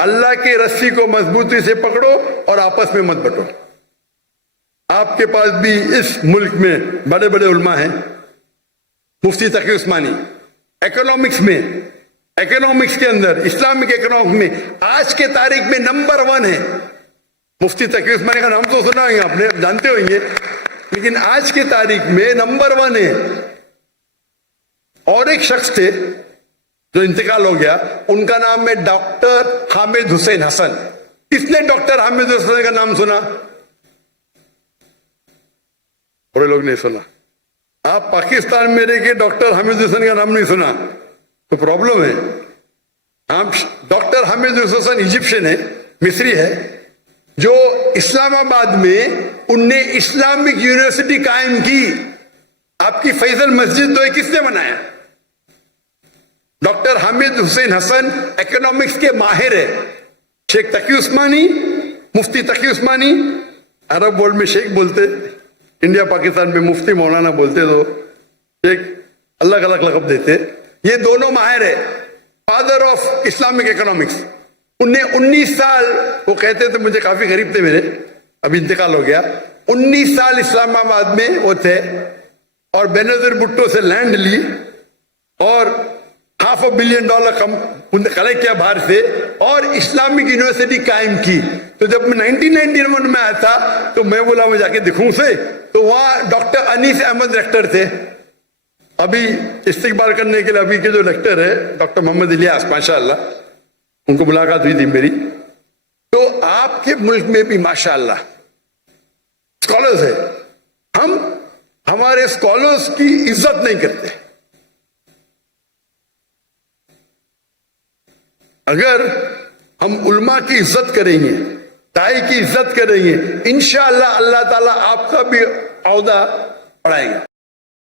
اللہ کی رسی کو مضبوطی سے پکڑو اور آپس میں مت بٹو. آپ کے پاس بھی اس ملک میں بڑے بڑے علماء ہیں. مفتی تقی عثمانی اکنامکس کے اندر، اسلامک اکنامکس میں آج کے تاریخ میں نمبر 1 ہے. مفتی تقی عثمانی کا نام تو سنا ہوگا آپ نے، جانتے ہوئیں گے، لیکن آج کے تاریخ میں نمبر 1 ہے. اور ایک شخص تھے جو انتقال ہو گیا، ان کا نام ہے ڈاکٹر حامد حسین حسن. کس نے ڈاکٹر حامد حسین کا نام سنا؟ بڑے لوگ نہیں سنا. آپ پاکستان میں رہ کے ڈاکٹر حامد حسین کا نام نہیں سنا تو پرابلم ہے. آپ ڈاکٹر حامد حسین ایجپشین ہے، مصری ہے، جو اسلام آباد میں ان نے اسلامک یونیورسٹی قائم کی. آپ کی فیصل مسجد تو کس نے بنایا؟ ڈاکٹر حامد حسین حسن اکنامکس کے ماہر ہے. شیخ تقی عثمانی، مفتی تقی عثمانی، عرب ورلڈ میں شیخ بولتے، انڈیا پاکستان میں مفتی مولانا بولتے، تو شیخ الگ الگ لقب دیتے. یہ دونوں ماہر ہے، فادر آف اسلامک اکنامکس. ان نے 19 سال، وہ کہتے تھے، مجھے کافی قریب تھے میرے، ابھی انتقال ہو گیا، 19 سال اسلام آباد میں وہ تھے اور بینظیر بھٹو سے لینڈ لی اور $500 ملین کلیکٹ کیا باہر سے اور اسلامک یونیورسٹی قائم کی. تو جب میں 1991 میں آیا تھا تو میں بولا میں جا کے دکھوں اسے، تو وہاں ڈاکٹر انیس احمد ریکٹر تھے. ابھی استقبال کرنے کے لیے ابھی کے جو ریکٹر ہے ڈاکٹر محمد الیاس، ماشاءاللہ، ان کو ملاقات ہوئی تھی میری. تو آپ کے ملک میں بھی ماشاءاللہ اسکالرز ہیں. ہم ہمارے اسکالرز کی عزت نہیں کرتے. اگر ہم علماء کی عزت کریں گے، داعی کی عزت کریں گے، انشاءاللہ اللہ تعالیٰ آپ کا بھی عہدہ بڑھائے گا.